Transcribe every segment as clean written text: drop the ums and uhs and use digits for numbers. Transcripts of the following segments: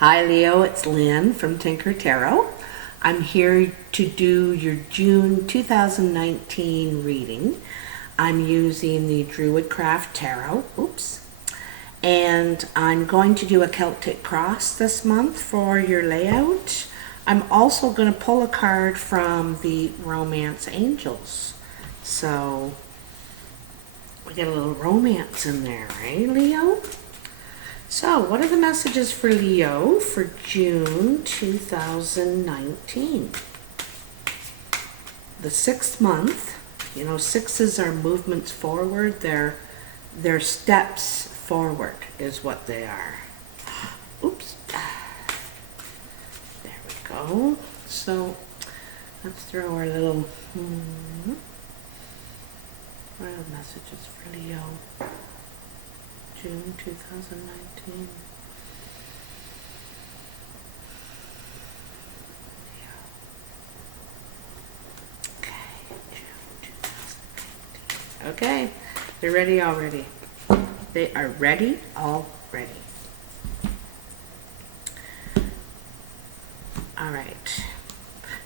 Hi Leo, it's Lynn from Tinker Tarot. I'm here to do your June 2019 reading. I'm using the Druid Craft Tarot, and I'm going to do a Celtic cross this month for your layout. I'm also going to pull a card from the Romance Angels. So we get a little romance in there, right, Leo? So, what are the messages for Leo for June 2019? The sixth month, you know, sixes are movements forward. They're steps forward is what they are. Oops. There we go. So, let's throw our little... What are the messages for Leo? June 2019. Okay, June 2019. Okay, they're ready already. They are ready already. All right.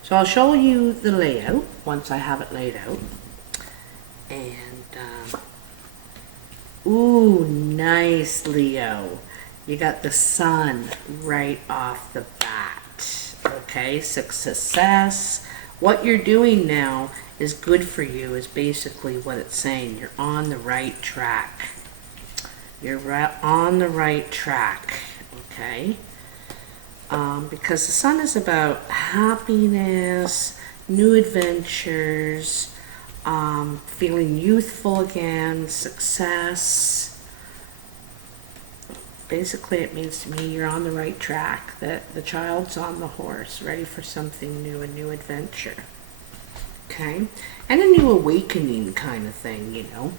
So I'll show you the layout once I have it laid out. And ooh, nice, Leo. You got the sun right off the bat. Okay, success. What you're doing now is good for you is basically what it's saying. You're on the right track. You're on the right track, okay? Because the sun is about happiness, new adventures, feeling youthful again, success. Basically, it means to me you're on the right track, that the child's on the horse, ready for something new, a new adventure. Okay? And a new awakening kind of thing, you know,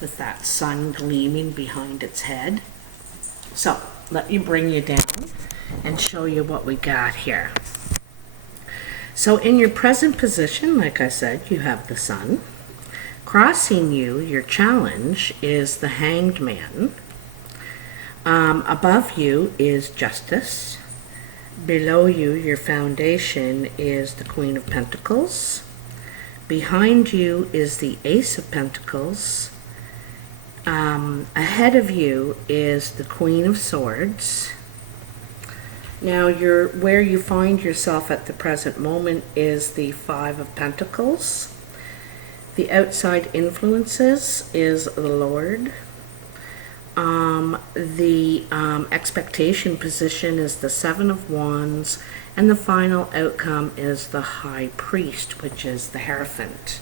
with that sun gleaming behind its head. So, let me bring you down and show you what we got here. So in your present position, like I said, you have the sun. Crossing you, your challenge, is the Hanged Man. Above you is Justice. Below you, your foundation, is the Queen of Pentacles. Behind you is the Ace of Pentacles. Ahead of you is the Queen of Swords. Now, where you find yourself at the present moment is the Five of Pentacles. The outside influences is the Lord. The expectation position is the Seven of Wands. And the final outcome is the High Priest, which is the Hierophant.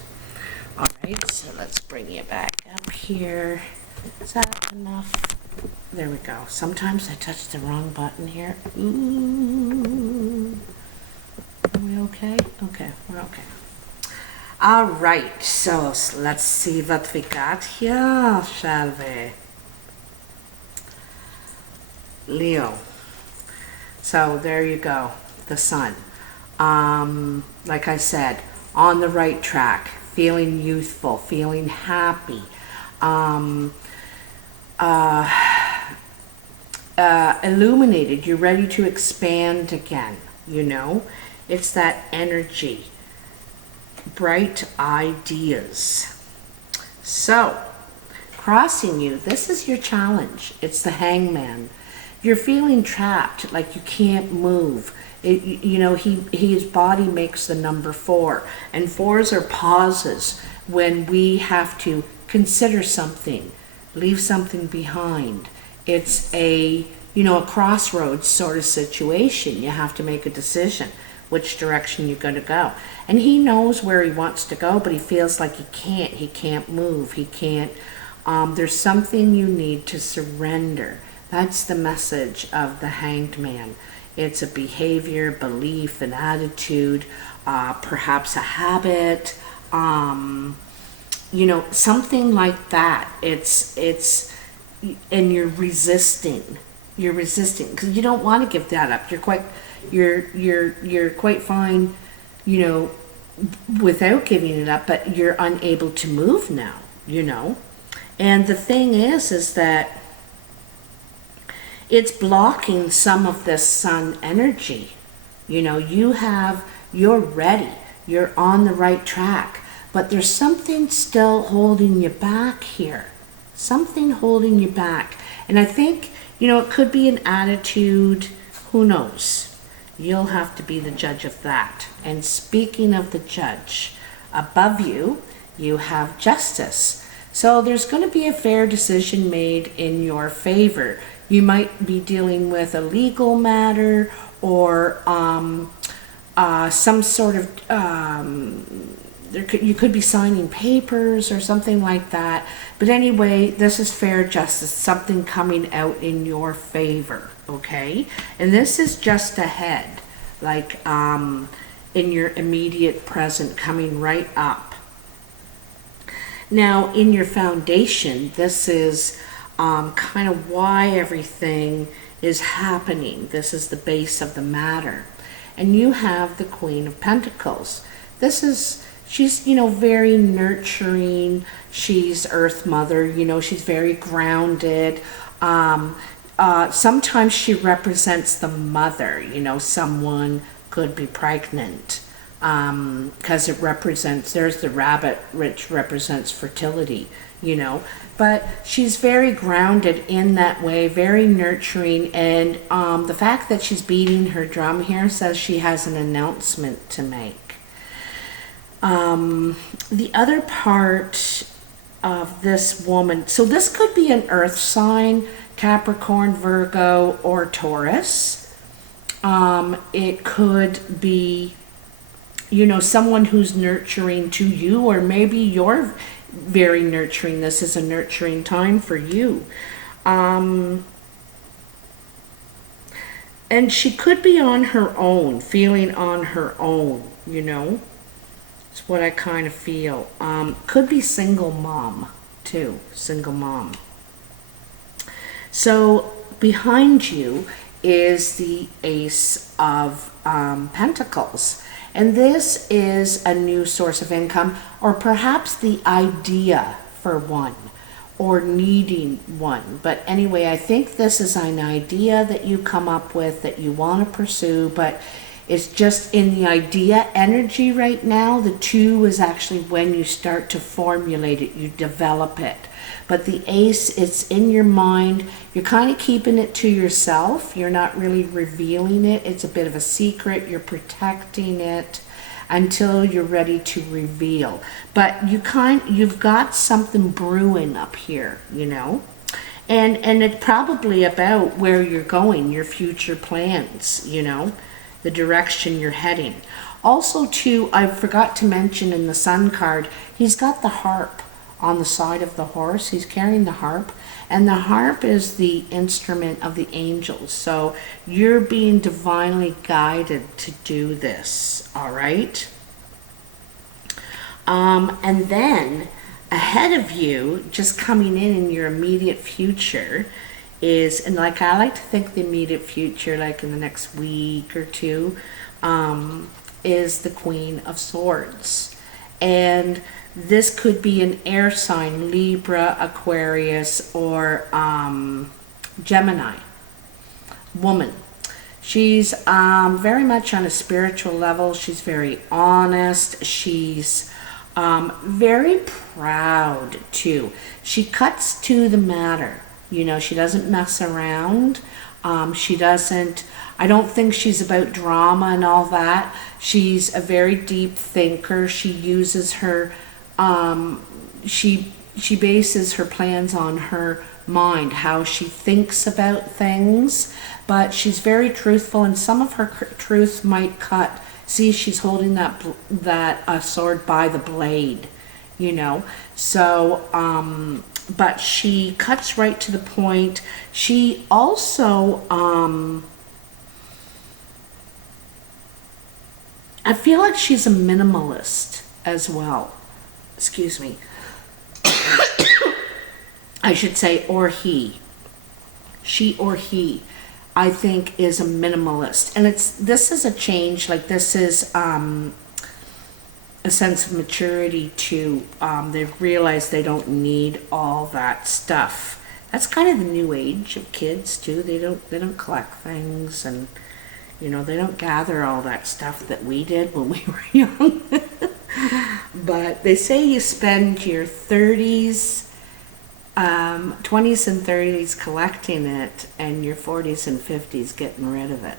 Alright, so let's bring you back up here. Is that enough? There we go. Sometimes I touch the wrong button here. Ooh. Are we okay? Okay, we're okay. All right, so let's see what we got here, shall we? Leo. So there you go, the sun. Like I said, on the right track, feeling youthful, feeling happy. Illuminated, you're ready to expand again, you know? It's that energy, bright ideas. So, crossing you, this is your challenge. It's the Hangman. You're feeling trapped, like you can't move. You know, his body makes the number 4, and 4s are pauses when we have to consider something, leave something behind. It's a, you know, a crossroads sort of situation. You have to make a decision which direction you're going to go. And he knows where he wants to go, but he feels like he can't move, he can't. There's something you need to surrender. That's the message of the Hanged Man. It's a behavior, belief, an attitude, perhaps a habit, you know, something like that. And you're resisting because you don't want to give that up. You're quite fine, you know, without giving it up, but you're unable to move now, you know. And the thing is that it's blocking some of this sun energy. You know, you're ready, you're on the right track, but there's something still holding you back here. Something holding you back. And I think, you know, it could be an attitude, who knows? You'll have to be the judge of that. And speaking of the judge, above you, you have justice. So there's going to be a fair decision made in your favor. You might be dealing with a legal matter or some sort of, you could be signing papers or something like that. But anyway, this is fair justice, something coming out in your favor, okay? And this is just ahead, like in your immediate present, coming right up. Now, in your foundation, this is kind of why everything is happening. This is the base of the matter. And you have the Queen of Pentacles. She's, you know, very nurturing. She's Earth Mother, you know, she's very grounded. Sometimes she represents the mother, you know, someone could be pregnant. Because it represents, there's the rabbit, which represents fertility, you know, but she's very grounded in that way, very nurturing. And the fact that she's beating her drum here says she has an announcement to make. The other part of this woman, so this could be an earth sign, Capricorn, Virgo, or Taurus. It could be, you know, someone who's nurturing to you, or maybe you're very nurturing. This is a nurturing time for you. And she could be on her own, feeling on her own, you know. It's what I kind of feel. Could be single mom, too. Single mom. So behind you is the Ace of Pentacles. And this is a new source of income, or perhaps the idea for one, or needing one. But anyway, I think this is an idea that you come up with that you want to pursue, but it's just in the idea energy right now. The 2 is actually when you start to formulate it, you develop it. But the Ace, it's in your mind. You're kind of keeping it to yourself. You're not really revealing it. It's a bit of a secret. You're protecting it until you're ready to reveal. But you've got something brewing up here, you know. And it's probably about where you're going, your future plans, you know, the direction you're heading. Also, too, I forgot to mention in the Sun card, he's got the harp on the side of the horse. He's carrying the harp, and the harp is the instrument of the angels. So you're being divinely guided to do this, all right? And then ahead of you, just coming in your immediate future is, and like I like to think the immediate future, like in the next week or two, is the Queen of Swords. And this could be an air sign, Libra, Aquarius, or Gemini woman. She's very much on a spiritual level. She's very honest. She's very proud too. She cuts to the matter. You know, she doesn't mess around. I don't think she's about drama and all that. She's a very deep thinker. She uses her, she bases her plans on her mind, how she thinks about things, but she's very truthful, and some of her truth might cut. See, she's holding that sword by the blade, you know. So, but she cuts right to the point. She also, I feel like she's a minimalist as well. Excuse me. I should say, or he. She or he, I think, is a minimalist. And this is a change, like this is a sense of maturity too. They realize they don't need all that stuff That's kind of the new age of kids too. They don't collect things, and you know, they don't gather all that stuff that we did when we were young. But they say you spend your 30s, 20s and 30s collecting it, and your 40s and 50s getting rid of it.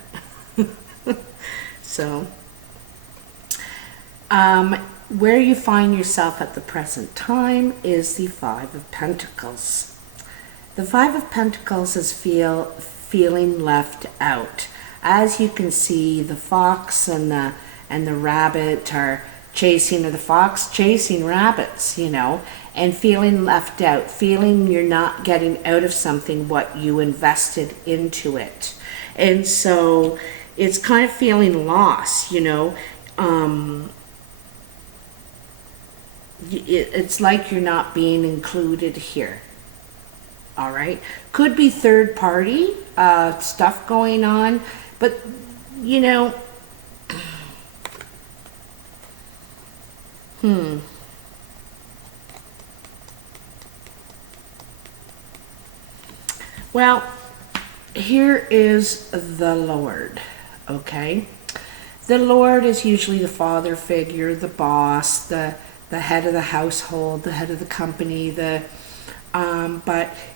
So, where you find yourself at the present time is the Five of Pentacles. The Five of Pentacles is feeling left out. As you can see, the fox and the rabbit are chasing, or the fox chasing rabbits, you know, and feeling left out, feeling you're not getting out of something what you invested into it. And so it's kind of feeling lost, you know. It's like you're not being included here. All right. Could be third party stuff going on, but you know, well, here is the Lord, okay? The Lord is usually the father figure, the boss, the head of the household, the head of the company, but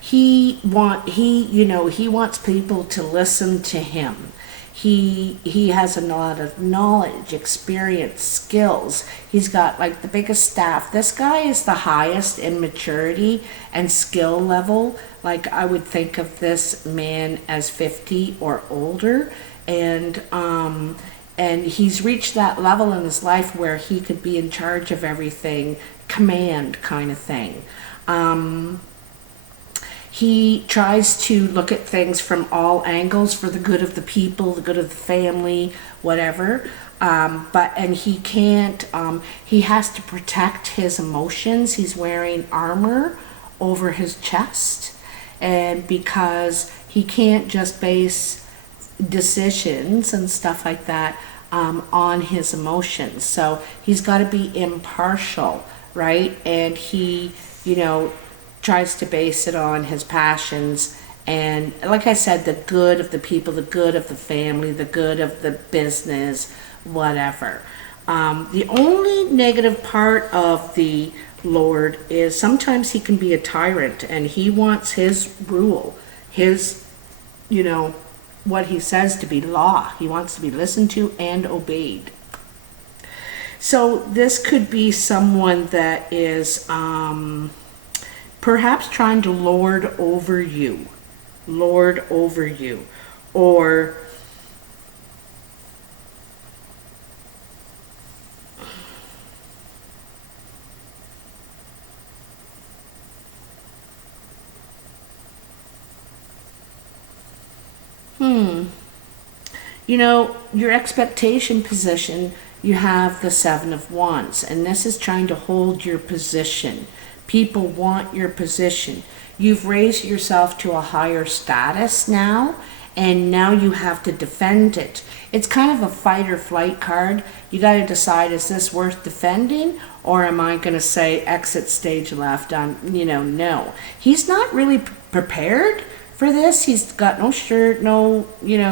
he wants people to listen to him. He has a lot of knowledge, experience, skills. He's got like the biggest staff. This guy is the highest in maturity and skill level. Like, I would think of this man as 50 or older, and he's reached that level in his life where he could be in charge of everything, command kind of thing. He tries to look at things from all angles for the good of the people, the good of the family, whatever. And he can't, he has to protect his emotions. He's wearing armor over his chest, and because he can't just base decisions and stuff like that on his emotions. So he's got to be impartial, right? And he, you know, tries to base it on his passions and, like I said, the good of the people, the good of the family, the good of the business, whatever. The only negative part of the Lord is sometimes he can be a tyrant, and he wants his rule, his, you know, what he says to be law. He wants to be listened to and obeyed. So this could be someone that is perhaps trying to lord over you, or you know, your expectation position, you have the Seven of Wands, and this is trying to hold your position. People want your position. You've raised yourself to a higher status now, and now you have to defend it. It's kind of a fight or flight card. You got to decide, is this worth defending, or am I going to say exit stage left? No. He's not really prepared for this. He's got no shirt, no,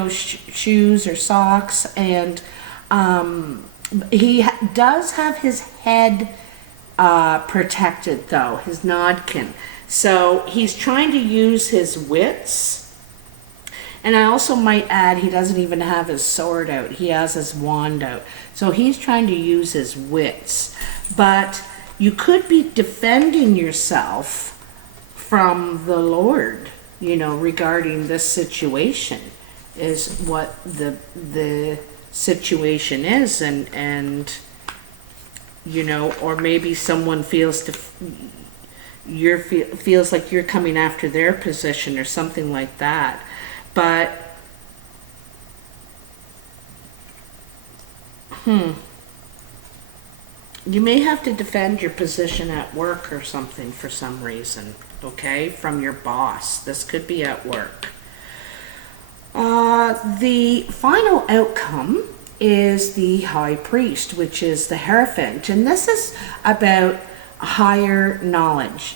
shoes or socks, and he does have his head protected, though, his nodkin. So he's trying to use his wits. And I also might add, he doesn't even have his sword out. He has his wand out. So he's trying to use his wits. But you could be defending yourself from the Lord, regarding this situation, is what the situation is. And or maybe someone feels feels like you're coming after their position or something like that. But you may have to defend your position at work or something for some reason, okay, from your boss. This could be at work. The final outcome is the High Priest, which is the Hierophant, and this is about higher knowledge,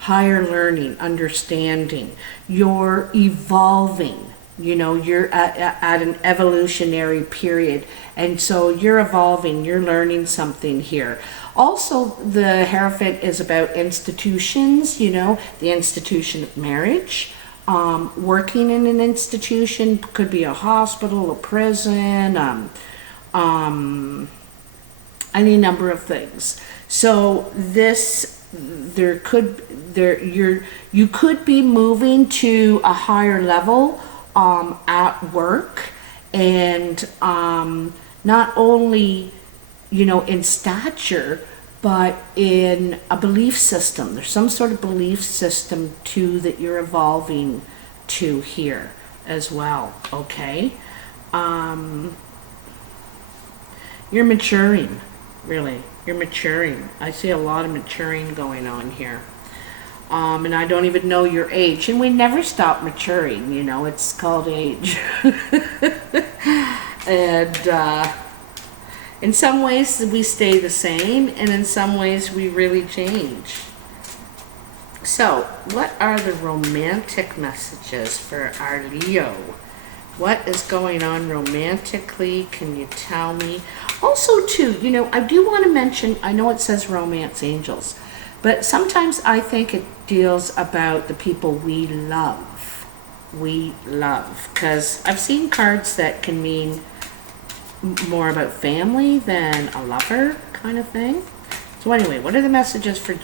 higher learning, understanding. You're evolving, you're at an evolutionary period. And so you're evolving, you're learning something here. Also, the Hierophant is about institutions, the institution of marriage. Working in an institution, could be a hospital, a prison, any number of things. So you could be moving to a higher level at work, and not only in stature, but in a belief system. There's some sort of belief system too that you're evolving to here as well. Okay, you're maturing. Really, you're maturing. I see a lot of maturing going on here. And I don't even know your age. And we never stop maturing, it's called age. And in some ways we stay the same, and in some ways we really change. So, what are the romantic messages for our Leo? What is going on romantically? Can you tell me? Also, too, I do want to mention, I know it says romance angels, but sometimes I think it deals about the people we love. We love. Because I've seen cards that can mean more about family than a lover kind of thing. So anyway, what are the messages for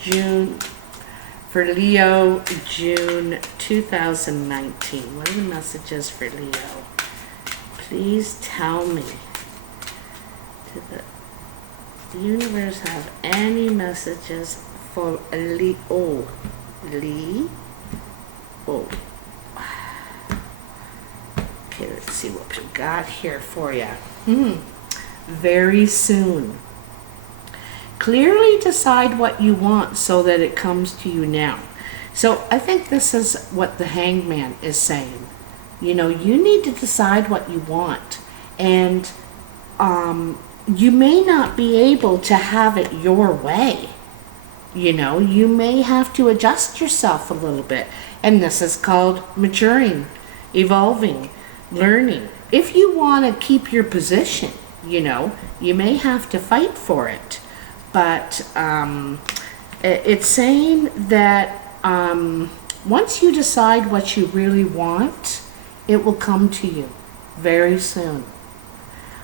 Leo, June 2019? What are the messages for Leo? Please tell me. Did the universe have any messages for Leo? Leo? Okay, let's see what we got here for you. Very soon. Clearly decide what you want so that it comes to you now. So I think this is what the Hangman is saying. You need to decide what you want. And you may not be able to have it your way. You may have to adjust yourself a little bit. And this is called maturing, evolving, learning. If you want to keep your position, you may have to fight for it. But it's saying that once you decide what you really want, it will come to you very soon.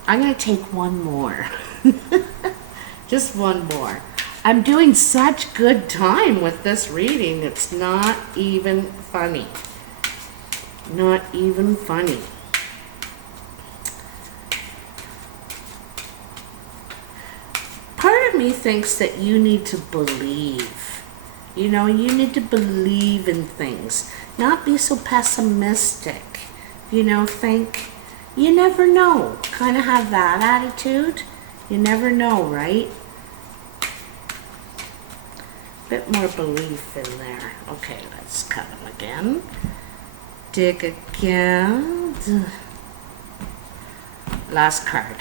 I'm going to take one more. Just one more. I'm doing such good time with this reading. It's not even funny. Not even funny. Part of me thinks that you need to believe. You need to believe in things. Not be so pessimistic. Think, you never know. Kind of have that attitude. You never know, right? Bit more belief in there. Okay, let's cut them again. Dig again. Last card.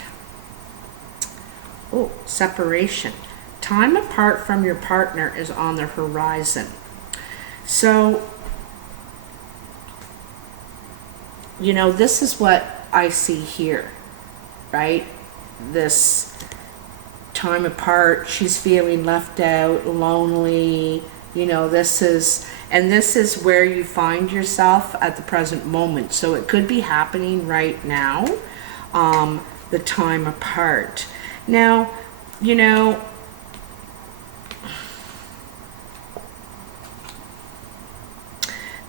Oh, separation. Time apart from your partner is on the horizon. So, this is what I see here, right? This time apart, she's feeling left out, lonely, this is where you find yourself at the present moment. So it could be happening right now, the time apart. Now,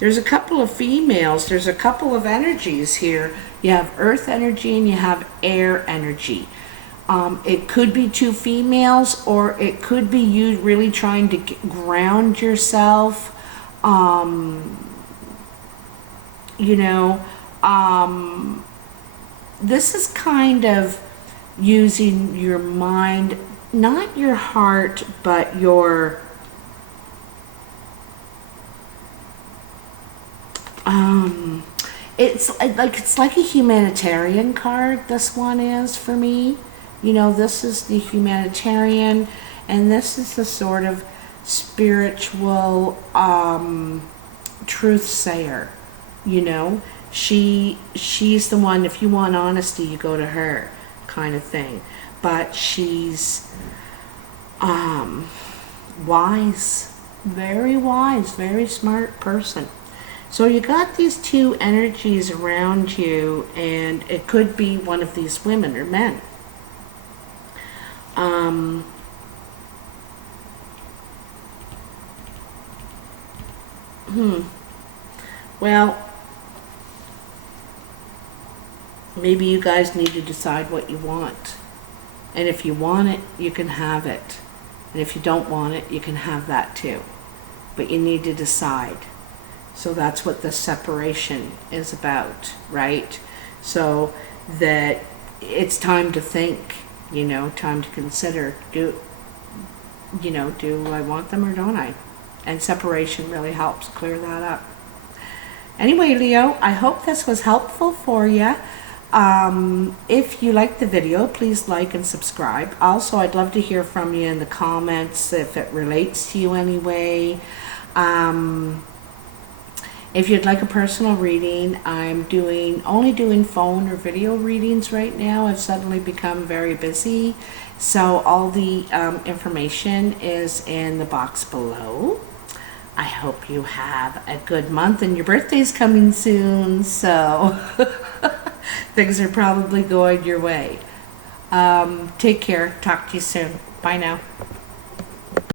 there's a couple of females, there's a couple of energies here. You have earth energy and you have air energy. It could be two females, or it could be you really trying to ground yourself. This is kind of using your mind, not your heart, but your it's like a humanitarian card. This one is for me. This is the humanitarian, And this is the sort of spiritual truth sayer, you know. She's the one, if you want honesty, you go to her, kind of thing. But she's wise, very smart person. So you got these two energies around you, and it could be one of these women or men. Well, maybe you guys need to decide what you want. And if you want it, you can have it. And if you don't want it, you can have that too. But you need to decide. So that's what the separation is about, right? So that it's time to think, you know, time to consider, do I want them or don't I? And separation really helps clear that up. Anyway, Leo, I hope this was helpful for you. If you liked the video, please like and subscribe. Also, I'd love to hear from you in the comments if it relates to you anyway. If you'd like a personal reading, I'm only doing phone or video readings right now. I've suddenly become very busy. So all the information is in the box below. I hope you have a good month, and your birthday's coming soon, so things are probably going your way. Take care. Talk to you soon. Bye now.